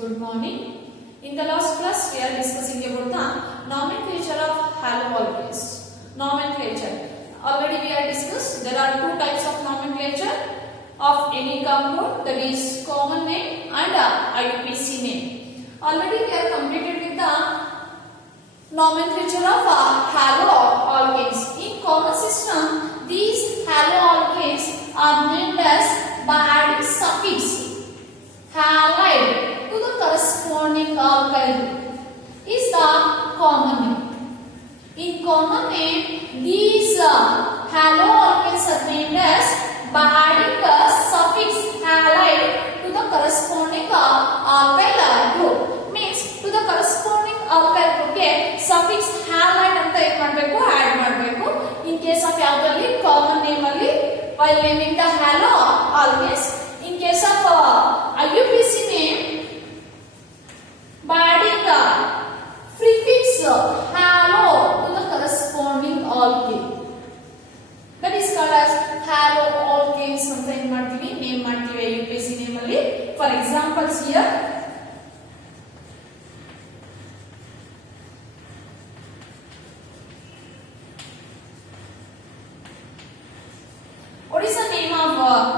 Good morning. In the last class, we are discussing about the nomenclature of haloalkanes. Nomenclature. Already we are discussed. There are two types of nomenclature of any compound, that is common name and IUPAC name. Already we are completed with the nomenclature of haloalkanes. In common system, these haloalkanes are named as by adding suffix halide to the corresponding alkyl is the common name. In common name, these haloalkanes are named as by adding the suffix halide to the corresponding alkyl group. Means to the corresponding alkyl group ಗೆ suffix halide ಅಂತ ಏನು ಮಾಡಬೇಕು add ಮಾಡಬೇಕು. In case of ಯಾವುದಲ್ಲಿ common name ಅಲ್ಲಿ while naming the haloalkanes. In case of IUPAC name, by adding the prefix halo to the corresponding alkane, that is called as haloalkanes. Something ಮಾಡ್ತೀವಿ name ಮಾಡ್ತೀವಿ IUPAC name ಅಲ್ಲಿ. For examples here, what is the name of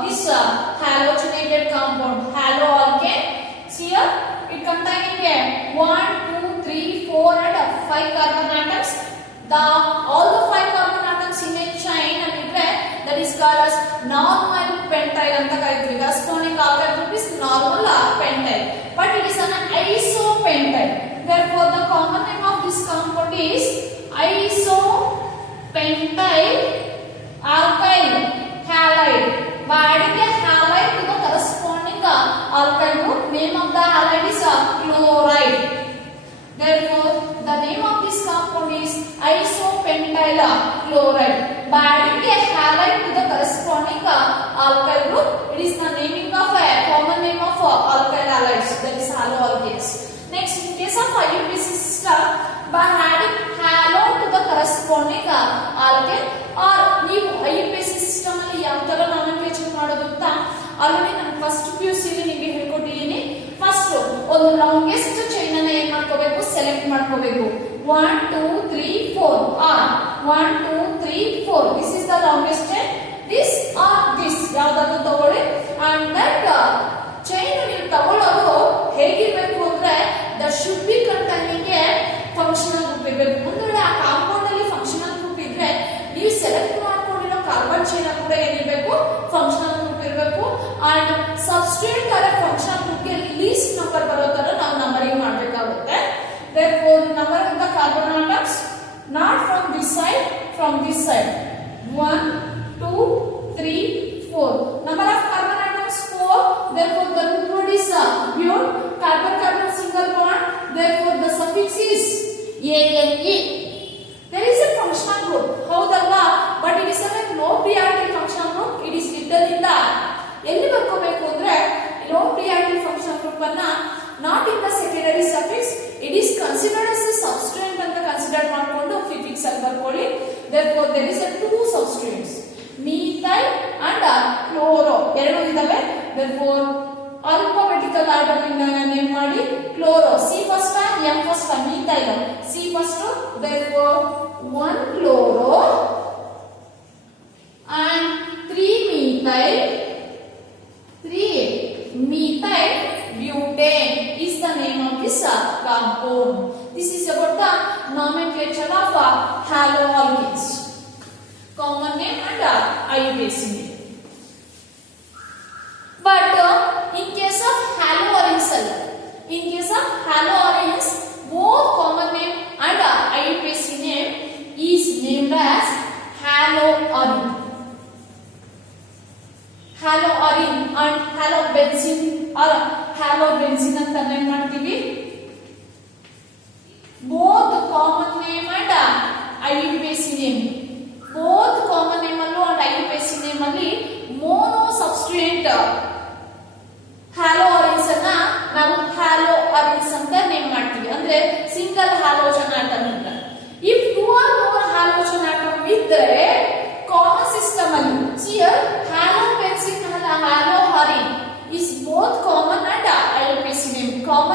this halogenated compound? Haloalkane. See here, it containing 1, 2, 3, 4 and 5 carbon atoms. All the 5 carbon atoms in a chain and that is called as normal pentyl anta karithiri. Corresponding alkyl group is normal pentyl, but it is an isopentyl. Therefore, the common name of this compound is isopentyl alkyl halide. By adding a halide to the corresponding alkyl group, name of the halide is chloride. Therefore, the name of this compound is isopentyl chloride. By adding a halide to the corresponding alkyl group, it is the naming of a common name of alkyl halides, that is haloalkanes. Next, in case of IUPAC system, by adding halo to the corresponding alkane, or ನೀವು IUPAC system ಅಲ್ಲಿ ಯಾವ ತರ nomenclature ಮಾಡೋದು ಅಂತ already ನಾನು first PUC ಅಲ್ಲಿ ನಿಮಗೆ ಹೇಳ್ಕೊಟ್ಟಿದ್ದೀನಿ. First ಒಂದು ಲಾಂಗೆಸ್ಟ್ ಚೈನ್ ಅನ್ನು ಏನು ಮಾಡ್ಕೋಬೇಕು, ಸೆಲೆಕ್ಟ್ ಮಾಡ್ಕೋಬೇಕು. 1 2 3 4 or 1 2 3 4, this is the longest chain. This or this ಯಾವ್ದಾದ್ರು ತಗೊಳ್ಳಿ. and that ಚೈನ್ ನೀವು ತಗೊಳ್ಳೋದು ಹೇಗಿರಬೇಕು ಅಂದ್ರೆ that should be containing a functional group ಇರಬೇಕು. ಒಂದು ವೇಳೆ ಆ ಕಾಂಪೌಂಡ್ ಅಲ್ಲಿ ಫಂಕ್ಷನಲ್ ಗ್ರೂಪ್ ಇದ್ರೆ ನೀವು ಸೆಲೆಕ್ಟ್ ಮಾಡ್ಕೊಂಡಿರೋ ಕಾರ್ಬನ್ ಚೈನ್ ಕೂಡ ಏನಿರಬೇಕು, ಫಂಕ್ಷನಲ್ ಗ್ರೂಪ್ ಇರಬೇಕು. ಅಂಡ್ ಸಬ್ಸ್ಟ್ರೇಟ್ ತರ ಫಂಕ್ಷನಲ್ ಗ್ರೂಪ್ ಗೆ ಲೀಸ್ಟ್ ನಂಬರ್ ಬರೋ ತರ ನಾವು ನಂಬರಿಂಗ್ ಮಾಡಬೇಕಾಗುತ್ತೆ. therefore number of the carbon atoms not from this side, from this side 1 2 3 4. number of carbon atoms 4. therefore the root word is pure. carbon carbon single bond, therefore the suffix is ane. there is a functional group, ಹೌದಲ್ವಾ, but it is a low priority functional group. it is written in the ಎಲ್ಲಿ ಬರ್ಕೋಬೇಕು ಅಂದ್ರೆ low priority functional group ಅನ್ನ not in the secondary suffix, it is considered as a substrate ಅಂತ consider ಮಾಡಿಕೊಂಡು prefix ಅಲ್ಲಿ ಬರ್ಕೊಳ್ಳಿ. therefore there is a two substrates, methyl and chloro, ಎರಡು ಇದಾವೆ. therefore alphabetical order name ಮಾಡಿ. chloro C first, M first, methyl C first. therefore 1 chloro and 3 methyl butane is the name of this compound. This is about the nomenclature of haloalkanes, common name and IUPAC name. But in case of haloarenes, both common name and IUPAC name is named as haloarene. haloarene and halobenzene or halobenzene ಅಂತ name ಮಾಡ್ತೀವಿ. both common name and IUPAC name, both common name ಅಲ್ಲೂ and IUPAC name ಅಲ್ಲಿ mono substrate haloarenes ಅನ್ನ ನಾವು haloarenes ಅಂತ name ಮಾಡ್ತೀವಿ. ಅಂದ್ರೆ single halogen atom ಅಂತ. if two or more halogen atom ಇದ್ರೆ common system ಅಲ್ಲಿ see here halobenzene and haloarene is both common and IUPAC name. common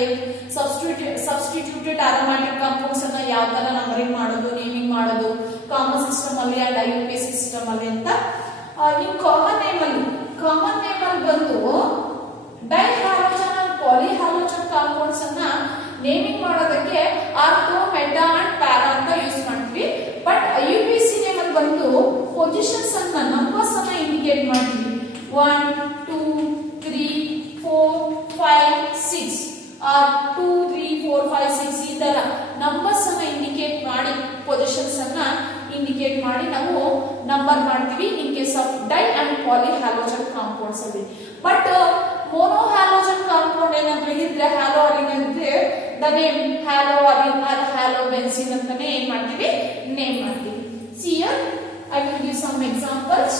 gave substituted aromatic compounds ಅನ್ನ ಯಾವ ತರ ನಂಬರಿಂಗ್ ಮಾಡೋದು ನೇಮಿಂಗ್ ಮಾಡೋದು ಕಾಮನ್ ಸಿಸ್ಟಮ್ ಅಲ್ಲಿ and IUPAC system ಅಲ್ಲಿ ಅಂತ ಇನ್ ಕಾಮನ್ ನೇಮ್ ಅಲ್ಲಿ ಬಂದು ಡೈಹ್ಯಾಲೋಜನ್ ಅಂಡ್ ಪಾಲಿಹ್ಯಾಲೋಜನ್ ಕಾಂಪೌಂಡ್ಸ್ ಅನ್ನ ನೇಮಿಂಗ್ ಮಾಡೋದಕ್ಕೆ ಆರ್ಥೋ ಮೆಟಾ ಅಂಡ್ ಪ್ಯಾರಾ ಅಂತ ಯೂಸ್ ಮಾಡ್ತೀವಿ ಬಟ್ IUPAC ನೇಮ್ ಅಲ್ಲಿ ಬಂದು ಪೊಸಿಷನ್ಸ್ ಅನ್ನ ನಂಬರ್ಸ್ ಅನ್ನ ಇಂಡಿಕೇಟ್ ಮಾಡ್ತೀವಿ 1 2 3 4 5 6 or 2 3 4 5 6 ಈ ತರ ನಂಬರ್ಸ್ ಅನ್ನ ಇಂಡಿಕೇಟ್ ಮಾಡಿ ಪೊಸಿಷನ್ಸ್ ಅನ್ನ ಇಂಡಿಕೇಟ್ ಮಾಡಿ ನಾವು ನಂಬರ್ ಮಾಡ್ತೀವಿ in case of di and polyhalogen compounds ಅಲ್ಲಿ ಬಟ್ ಮೊನೋಹ್ಯಾಲೋಜನ್ ಕಾಂಪೌಂಡ್ ಏನಾದ್ರೂ ಇದ್ರೆ ಹ್ಯಾಲೋ ಅರಿನ್ ಇದ್ರೆ the name haloarene or halobenzene ಅಂತಾನೆ ಏನ್ ಮಾಡ್ತೀವಿ ನೇಮ್ ಮಾಡ್ತೀವಿ see here I will give some examples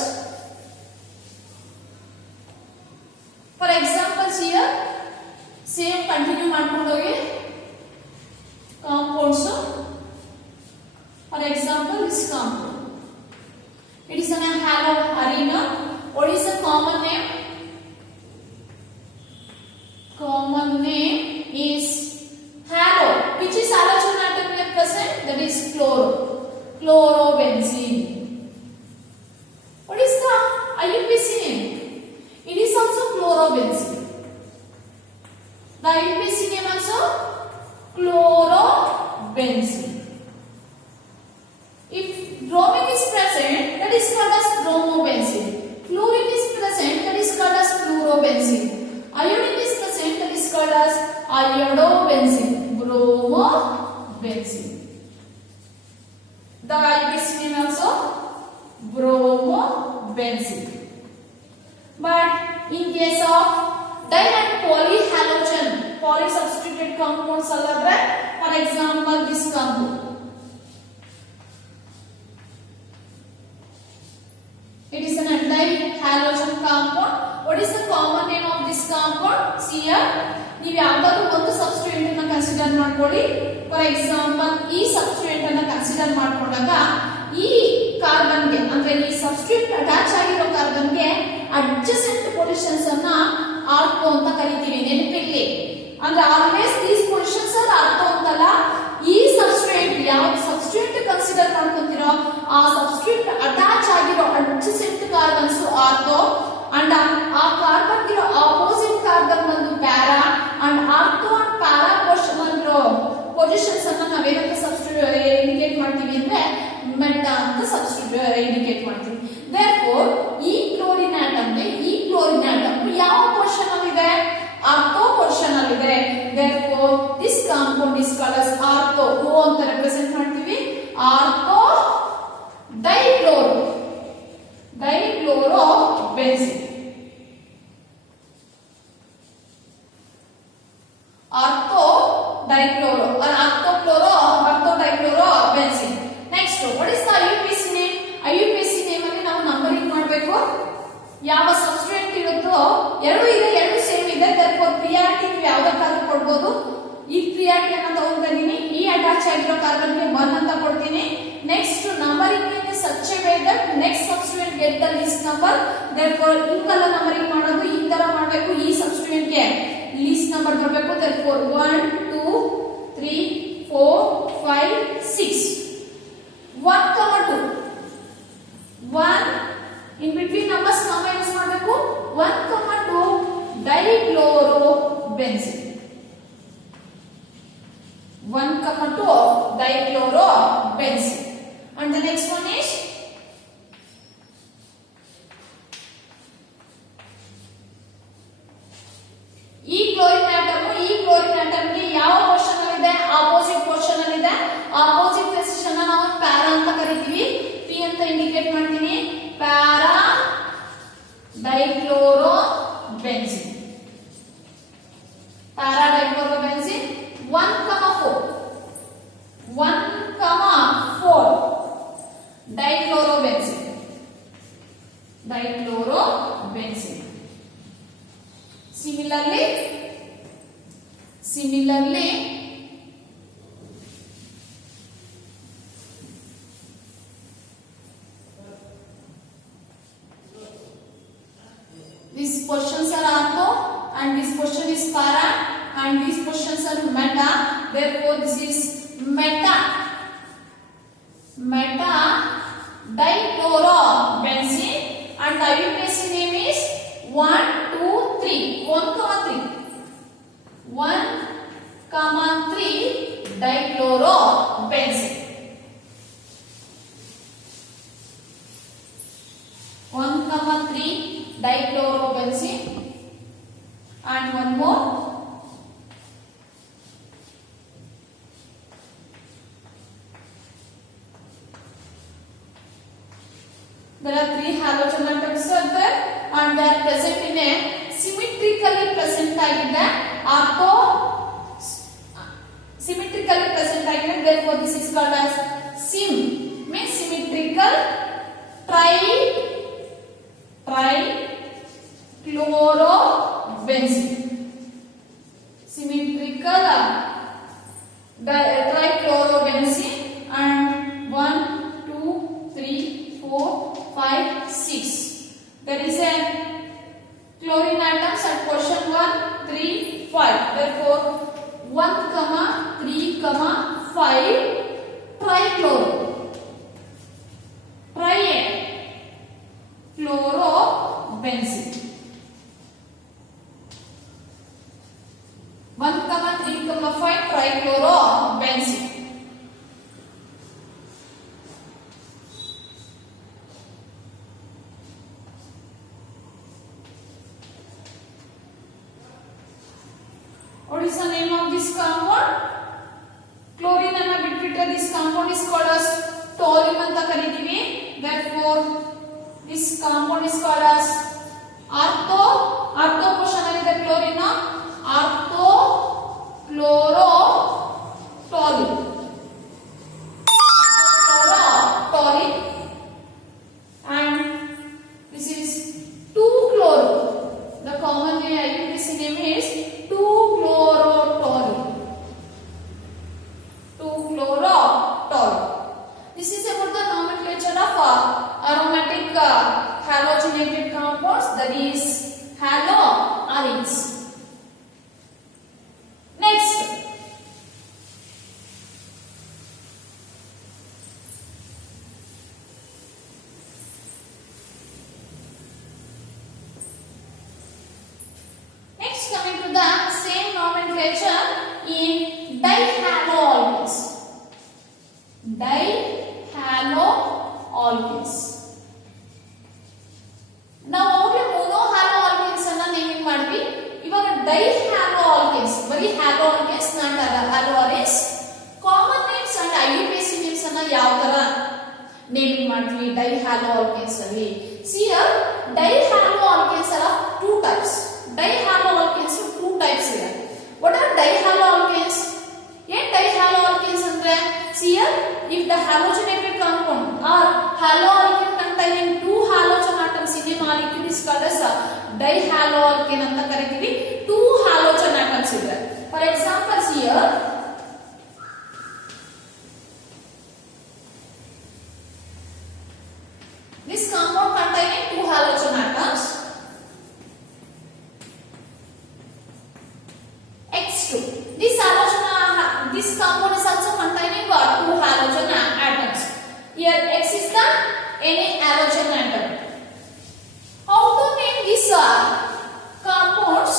for examples here same continue ಮಾಡ್ಕೊಂಡು ಹೋಗಿ compounds for example this compound it is an halo arena what is the common name is halo which is halogen atom present that is chlorobenzene what is the IUPAC name it is also chlorobenzene the IUPAC name also chlorobenzene if bromine is present that is called as bromobenzene fluorine is present that is called as fluorobenzene iodine is present that is called as iodobenzene bromobenzene the IUPAC name also bromobenzene but in case of di and polyhalogen polysubstituted compounds alladre for example this compound it is an dihalogen compound what is the common name of this compound see here ನೀವು ಯಾವುದಾದರೂ ಒಂದು substituent ಅನ್ನು consider ಮಾಡ್ಕೊಳ್ಳಿ for example ಈ substituent ಅನ್ನು consider ಮಾಡ್ಕೊಂಡಾಗ ಈ carbon ಗೆ ಅಂದ್ರೆ ಈ ಸಬ್ಸ್ಟಿಟ್ಯೂಯೆಂಟ್ ಅಟ್ಯಾಚ್ ಆಗಿರೋ ಕಾರ್ಬನ್ ಗೆ ಅಡ್ಜಸೆಂಟ್ ಪೊಸಿಷನ್ಸ್ ಅನ್ನ ಆರ್ಥೋ ಅಂತ ಕರಿತೀವಿ ನೆನಪಿರ್ಲಿ ಅಂದ್ರೆ always these positions are ortho ಅಂತಲ್ಲ ಈ ಸಬ್ಸ್ಟಿಟ್ಯೂಯೆಂಟ್ ಯಾವ ಸಬ್ಸ್ಟಿಟ್ಯೂಯೆಂಟ್ ಕನ್ಸಿಡರ್ ಮಾಡ್ಕೊಂತೀರೋ ಆ ಸಬ್ಸ್ಟಿಟ್ಯೂಯೆಂಟ್ ಅಟ್ಯಾಚ್ ಆಗಿರೋ ಅಡ್ಜಸೆಂಟ್ ಕಾರ್ಬನ್ಸ್ ಆರ್ಥೋ and ಆ ಕಾರ್ಬನ್ ಗಿರೋ ಆಪೋಸಿಟ್ ಕಾರ್ಬನ್ ಬಂದು para and ortho and para positions ಅನ್ನ ನಾವೇನಂತ ಸಬ್ಸ್ಟಿಟ್ಯೂಟ್ ಇಂಡಿಕೇಟ್ ಮಾಡ್ತೀವಿ ಅಂದ್ರೆ ಮೆಟಾ ಅಂತ ಸಬ್ಸ್ಟಿಟ್ಯೂಟ್ ಇಂಡಿಕೇಟ್ ಮಾಡ್ತೀವಿ therefore ಈ ಕ್ಲೋರಿನ್ ಆಟಮ್ ಯಾವ ಪೊಸಿಷನ್ ಅಲ್ಲಿ ಇದೆ ಆರ್ಥೋ ಪೊಸಿಷನ್ ಅಲ್ಲಿ ಇದೆ therefore this compound is called as ortho O ಅಂತ ರೆಪ್ರೆಸೆಂಟ್ ಮಾಡ್ತೀವಿ ortho dichlorobenzene ortho dichlorobenzene next what is the IUPAC name ಅಲ್ಲಿ ನಾವು ನಂಬರಿಂಗ್ ಮಾಡಬೇಕು ಯಾವ ಸಬ್ಸ್ಟಿಟ್ಯೂಯೆಂಟ್ ಇರುತ್ತೋ ಎರಡು ಸೇಮ್ ಇದೆ therefore ಪ್ರಿಯಾರಿಟಿ ನೀವು ಯಾವುದಕ್ಕಾದ್ರೂ ಕೊಡಬಹುದು ಈ ಪ್ರಿಯಾರಿಟಿ ಅನ್ನು ತಗೊಂಡಿದ್ದೀನಿ ಈ ಅಟ್ಯಾಚ್ ಆಗಿರೋ ಕಾರ್ಬನ್ ಗೆ 1 ಅಂತ ಕೊಡ್ತೀನಿ next numbering in such a way that next substituent get the least number therefore ಇಂಕಲ್ಲ ನಂಬರಿಂಗ್ ಮಾಡೋದು ಈ ತರ ಮಾಡಬೇಕು ಈ ಸಬ್ಸ್ಟಿಟ್ಯೂಯೆಂಟ್ ಗೆ least number ಬರಬೇಕು therefore 1 2 3 4 5 6 1 in between numbers combines ಮಾಡಬೇಕು 1 2 dichlorobenzene 1 2 dichlorobenzene and the next one is ಈ ಕ್ಲೋರಿನ್ ಆಟಮ್ ಗೆ ಯಾವ ಪೊಸಿಷನ್ ಅಲ್ಲಿ ಇದೆ ಆಪೋಸಿಟ್ ಪೊಸಿಷನ್ ಅಲ್ಲಿ ಇದೆ ಆಪೋಸಿಟ್ ಪೊಸಿಷನ್ ಅನ್ನು ನಾವು ಪ್ಯಾರಾ ಅಂತ ಕರಿತೀವಿ P ಅಂತ ಇಂಡಿಕೇಟ್ ಮಾಡ್ತೀನಿ para ಡೈಕ್ಲೋರೋಬೆನ್ಸಿನ್ 1,4 dichlorobenzene similarly these portions are ortho and this portion is para and these positions are meta. Therefore, this is meta dichlorobenzene, and the IUPAC name is 1, 2, 3. 1, 3 dichlorobenzene. 1, 3 dichlorobenzene, and one more. There are 3 halogen atoms are there, and they are present in a symmetrically present agide symmetrically present agide. Therefore, this is called as sim, means symmetrical trichlorobenzene. Symmetrical trichlorobenzene, and 1, 2, 3, 4, 5, 6. There is a chlorine atoms at position 1, 3, 5. Therefore, 1, 3, 5 trichlorobenzene. 1, 3, 5 trichlorobenzene. What is the name of this compound? Chlorine anna bitbitre this compound is called as toluene anta karitivi. Therefore, this compound is called as ortho portion alide chlorine orthochlorotoluene, and this is 2-chloro. The common IUPAC name is 2-chlorotoluene. This is about the nomenclature of aromatic halogenated compounds, that is haloarenes. Next, coming to the same nomenclature in dihaloalkanes. ನಾವು ಅವಾಗಲೇ monohaloalkanes ಅನ್ನ naming ಮಾಡ್ವಿ. ಇವಾಗ dihaloalkanes, ಬರೀ haloalkanes not haloarenes. Common names and IUPAC names ಅನ್ನ ಯಾವ ತರ naming ಮಾಡ್ತೀವಿ dihaloalkanes ಅಲ್ಲಿ? See here, dihaloalkanes are of 2 types. Dihaloalkanes 2 types ಇದೆ. What are dihaloalkanes? ಏನ್ dihaloalkanes ಅಂದ್ರೆ? See here, if the halogenated compound or haloalkane containing 2 halogen atoms in a molecule is called as dihaloalkane anta ಕರೀತೀವಿ. 2 halogen atoms ಇದೆ. For example, here this compound containing 2 halogen atoms X2. This compound is also containing 2 halogen atoms. Here X is the any halogen atom. How to name these compounds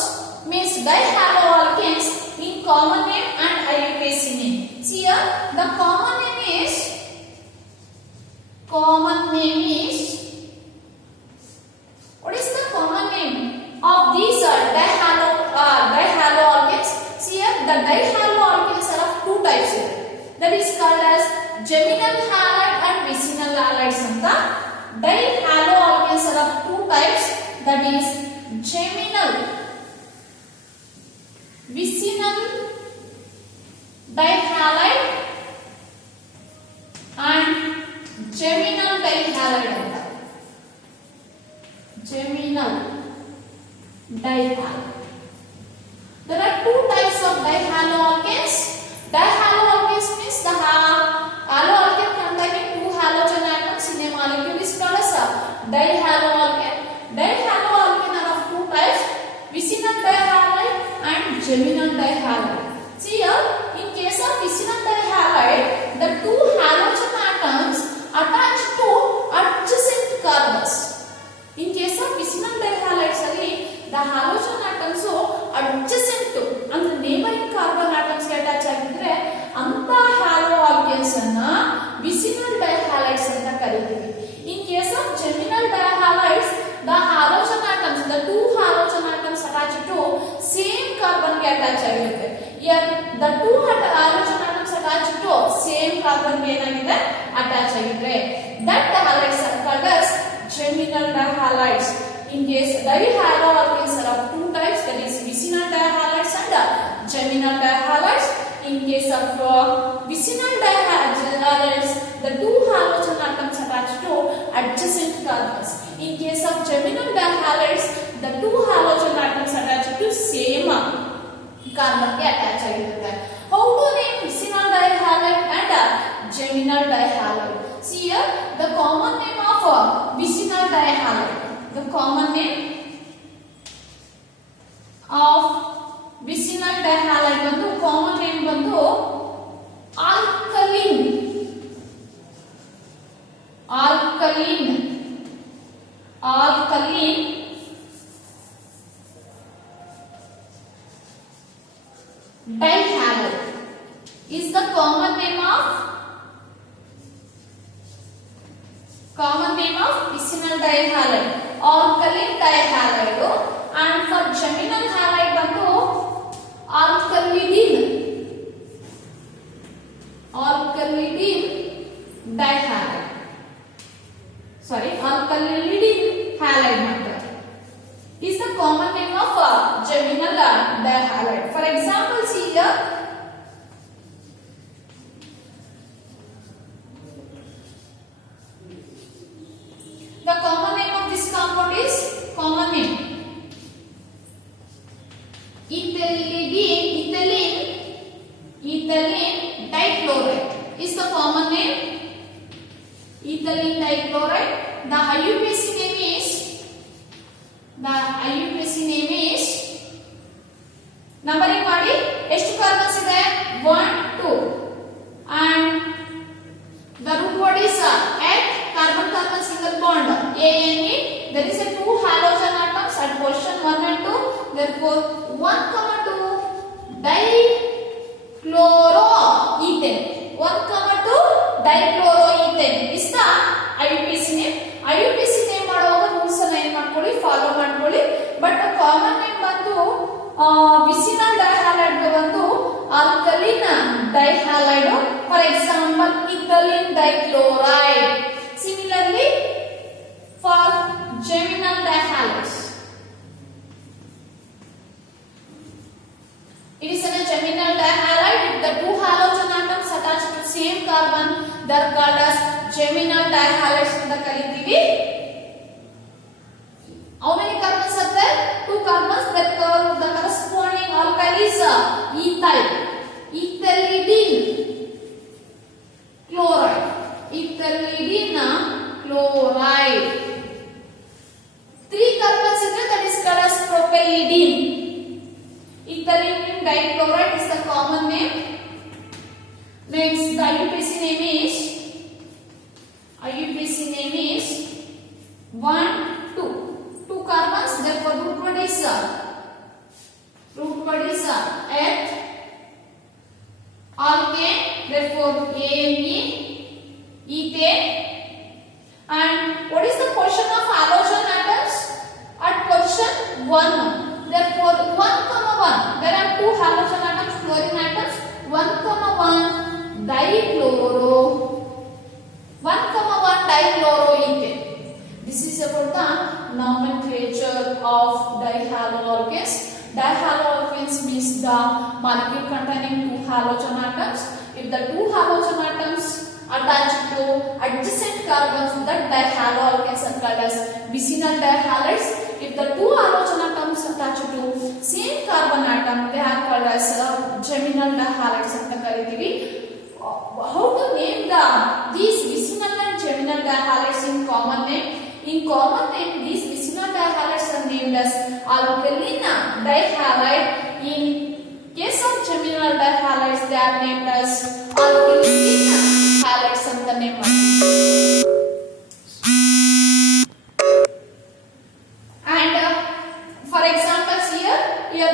means dihaloalkanes in common name and IUPAC name. See here, the common name is what is the common name of these dihaloalkanes? See here, the dihaloalkanes are of 2 types here. That is called as geminal halide and vicinal halides anta. Dihaloalkanes are of 2 types, that is geminal, vicinal dihalide and geminal dihalide anta. Geminal dihalide. There are 2 types of dihaloalkanes. Dihaloalkanes means the haloalkane containing 2 halogen atoms in a molecule is called as dihaloalkane. Dihaloalkane are of 2 types, vicinal dihalide and geminal dihalide. See here, in case of vicinal dihalide, the two halogen atoms attach to adjacent carbons. In case of vicinal dihalides ಅಲ್ಲಿ the halogen atoms adjacent to ಅಂದ್ರೆ neighboring carbon atoms ಗೆ attach ಆಗಿದ್ರೆ ಅಂತ halo alkanes ಅನ್ನ vicinal dihalides ಅಂತ ಕರೀತೀವಿ. In case of geminal dihalides, the halogen atoms, the two halogen atoms attached to same carbon ಗೆ attach ಆಗಿರುತ್ತೆ. Here the two halogen atoms attached to same carbon ಗೆ ಏನಾಗಿದೆ attach ಆಗಿದೆ. That dihalides are called as geminal dihalides. In case dihaloalkanes are of two types, that is vicinal dihalides and geminal dihalides. In case of vicinal dihalides, the two halogen atoms attached to adjacent carbons. In case of geminal dihalides, the two halogen atoms attached to same carbon ಗೆ attach ಆಗಿರುತ್ತೆ. How to name vicinal dihalide and geminal dihalide? See here, the common name of vicinal dihalide. The common name of vicinal dihalide ಬಂದು common name ಬಂದು alkaline. Alkaline. Alkaline dihalide is the common name of vicinal dihalide. Alkaline dihalide and for geminal halide ಬಂದು alkylidine. Alkylidine dihalide. Sorry, alkylidine halide matter is the common name of geminal dihalide. For example, see here, the common name of this compound is common name ethylene dichloride is the common name ethylene dichloride. The IUPAC name is numbering ಮಾಡಿ ಎಷ್ಟು carbons ಇದೆ 1 2 and the root word is at carbon carbon single bond ANE. There is a two halogen atoms at position 1 and 2, therefore 1,2 dichloroethane. 1,2 dichloroethane is the IUPAC name. IUPAC name ಮಾಡುವಾಗ rules ಅನ್ನು ಏನು ಮಾಡ್ಕೊಳ್ಳಿ, follow ಮಾಡ್ಕೊಳ್ಳಿ. But common name ಬಂದು vicinal dihalide ಬಂದು alkaline dihalide. For example, ethylene dichloride. Similarly, for geminal dihalides, it is a geminal dihalide. If the two halogen atoms attached to same carbon, they are called as geminal dihalides ಅಂತ ಕರೀತೀವಿ. How many carbons are there? Two carbons. That the corresponding alkyl is ethyl. Ethylidine chloride. Ethylidine chloride. Three carbons is there, that is called as propylidine. Ethylene dichloride is the common name. Next, the IUPAC name is 1 2. Two carbons, therefore root word is at alkane, therefore ANE, ethane. And what is the position of halogen atoms? At position 1. Therefore 1,1. There are two halogen atoms, fluorine atoms. 1,1 dichloroethane. This is about the nomenclature of dihaloalkanes. Dihaloalkanes means the molecule containing two halogen atoms. If the two halogen atoms attached to adjacent carbons, that dihaloalkanes are called as vicinal dihalides. If the two halogen atoms attached to same carbon atom, they are called as geminal dihalides ಅಂತ ಕರೀತೀವಿ. How to name these vicinal and geminal dihalides in common name? In common name, these vicinal dihalides are named as alkaline dihalide. In Case of geminal dihalides, they are named as alkyl halides ಅಂತ name ಮಾಡ್ತೀವಿ. And for examples here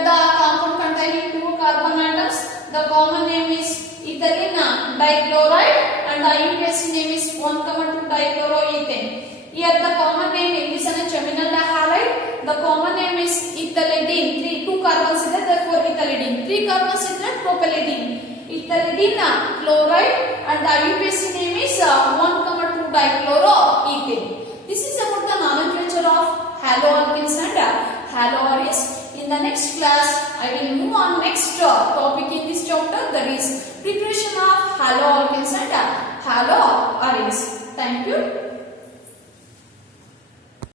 the compound containing two carbon atoms, the common name is ethylene dichloride and the IUPAC name is 1,2 dichloroethane. Here the common name is a geminal dihalide. The common name is ethylidene. 2 carbons ಇದೆ, therefore ethylidene. 3 carbons ಇದೆ, propylidene. Ethylidene chloride and the IUPAC name is 1,2 dichloroethane. This is about the nomenclature of haloalkanes and haloarenes. In the next class, I will move on next topic in this chapter, that is preparation of haloalkanes and haloarenes. Thank you.